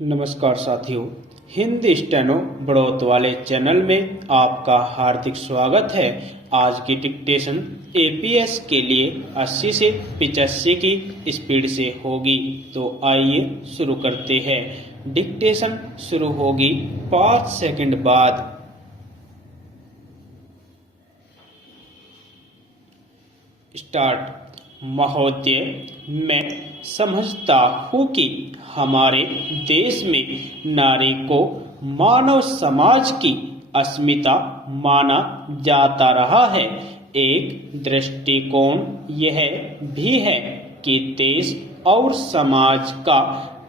नमस्कार साथियों, हिंदी स्टेनो बढ़ोत वाले चैनल में आपका हार्दिक स्वागत है। आज की डिक्टेशन एपीएस के लिए 80 से 85 की स्पीड से होगी। तो आइए शुरू करते हैं। डिक्टेशन शुरू होगी 5 सेकंड बाद। स्टार्ट। महोदय, मैं समझता हूँ कि हमारे देश में नारी को मानव समाज की अस्मिता माना जाता रहा है। एक दृष्टिकोण यह भी है कि देश और समाज का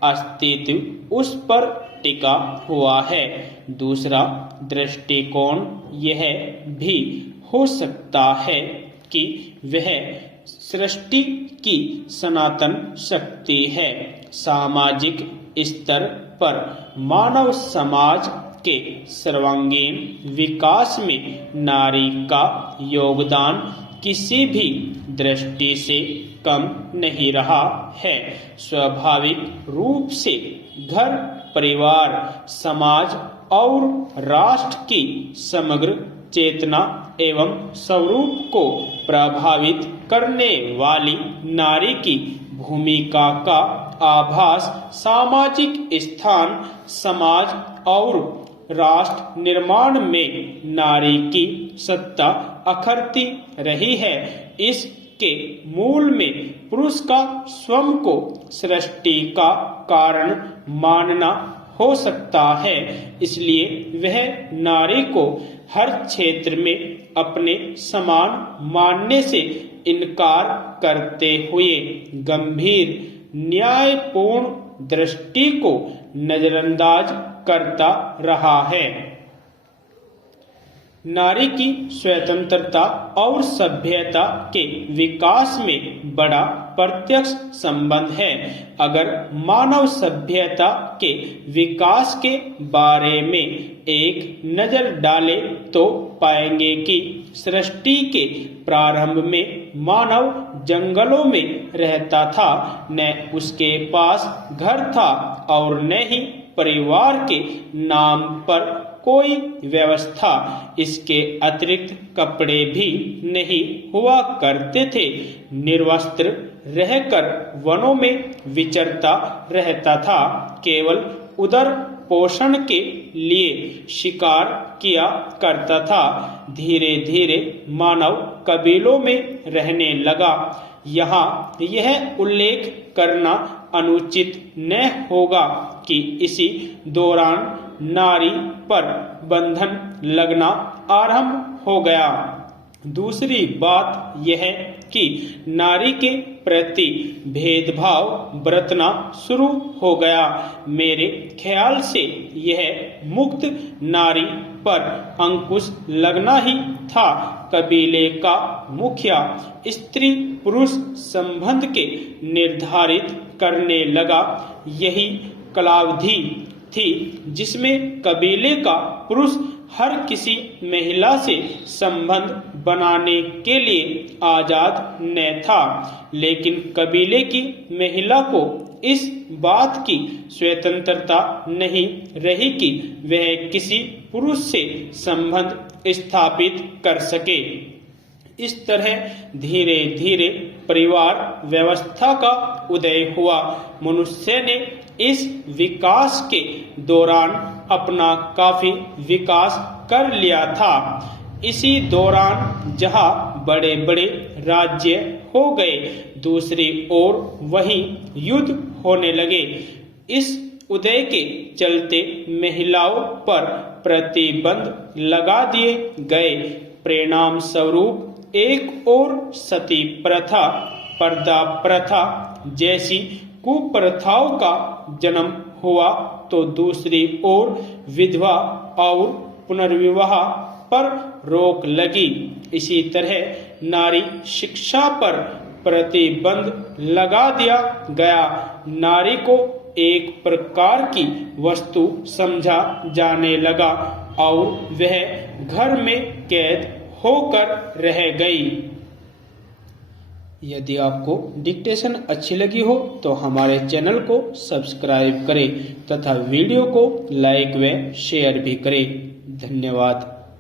अस्तित्व उस पर टिका हुआ है। दूसरा दृष्टिकोण यह भी हो सकता है कि वह सृष्टि की सनातन शक्ति है। सामाजिक स्तर पर मानव समाज के सर्वांगीण विकास में नारी का योगदान किसी भी दृष्टि से कम नहीं रहा है। स्वाभाविक रूप से घर, परिवार, समाज और राष्ट्र की समग्र चेतना एवं स्वरूप को प्रभावित करने वाली नारी की भूमिका का आभास सामाजिक स्थान, समाज और राष्ट्र निर्माण में नारी की सत्ता अखरती रही है। इसके मूल में पुरुष का स्वयं को सृष्टि का कारण मानना हो सकता है। इसलिए वह नारी को हर क्षेत्र में अपने समान मानने से इनकार करते हुए गंभीर न्यायपूर्ण दृष्टि को नजरअंदाज करता रहा है। नारी की स्वतंत्रता और सभ्यता के विकास में बड़ा प्रत्यक्ष संबंध है। अगर मानव सभ्यता के विकास के बारे में एक नजर डाले तो पाएंगे कि सृष्टि के प्रारंभ में मानव जंगलों में रहता था। न उसके पास घर था और न ही परिवार के नाम पर कोई व्यवस्था। इसके अतिरिक्त कपड़े भी नहीं हुआ करते थे। निर्वस्त्र रहकर वनों में विचरता रहता था। केवल उदर पोषण के लिए शिकार किया करता था। धीरे धीरे मानव कबीलों में रहने लगा। यहाँ यह उल्लेख करना अनुचित न होगा कि इसी दौरान नारी पर बंधन लगना आरंभ हो गया। दूसरी बात यह कि नारी के प्रति भेदभाव बरतना शुरू हो गया। मेरे ख्याल से यह मुक्त नारी पर अंकुश लगना ही था। कबीले का मुखिया स्त्री पुरुष संबंध के निर्धारित करने लगा। यही कालावधि थी जिसमें कबीले का पुरुष हर किसी महिला से संबंध बनाने के लिए आजाद न था। लेकिन कबीले की महिला को इस बात की स्वतंत्रता नहीं रही कि वह किसी पुरुष से संबंध स्थापित कर सके। इस तरह धीरे धीरे परिवार व्यवस्था का उदय हुआ। मनुष्य ने इस विकास के दौरान अपना काफी विकास कर लिया था। इसी दौरान जहां बड़े बड़े राज्य हो गए, दूसरी ओर वहीं युद्ध होने लगे। इस उदय के चलते महिलाओं पर प्रतिबंध लगा दिए गए। परिणाम स्वरूप एक और सती प्रथा, पर्दा प्रथा जैसी कुप्रथाओं का जन्म हुआ तो दूसरी ओर विधवा और पुनर्विवाह पर रोक लगी। इसी तरह नारी शिक्षा पर प्रतिबंध लगा दिया गया। नारी को एक प्रकार की वस्तु समझा जाने लगा और वह घर में कैद होकर रह गई। यदि आपको डिक्टेशन अच्छी लगी हो तो हमारे चैनल को सब्सक्राइब करें तथा वीडियो को लाइक व शेयर भी करें। धन्यवाद।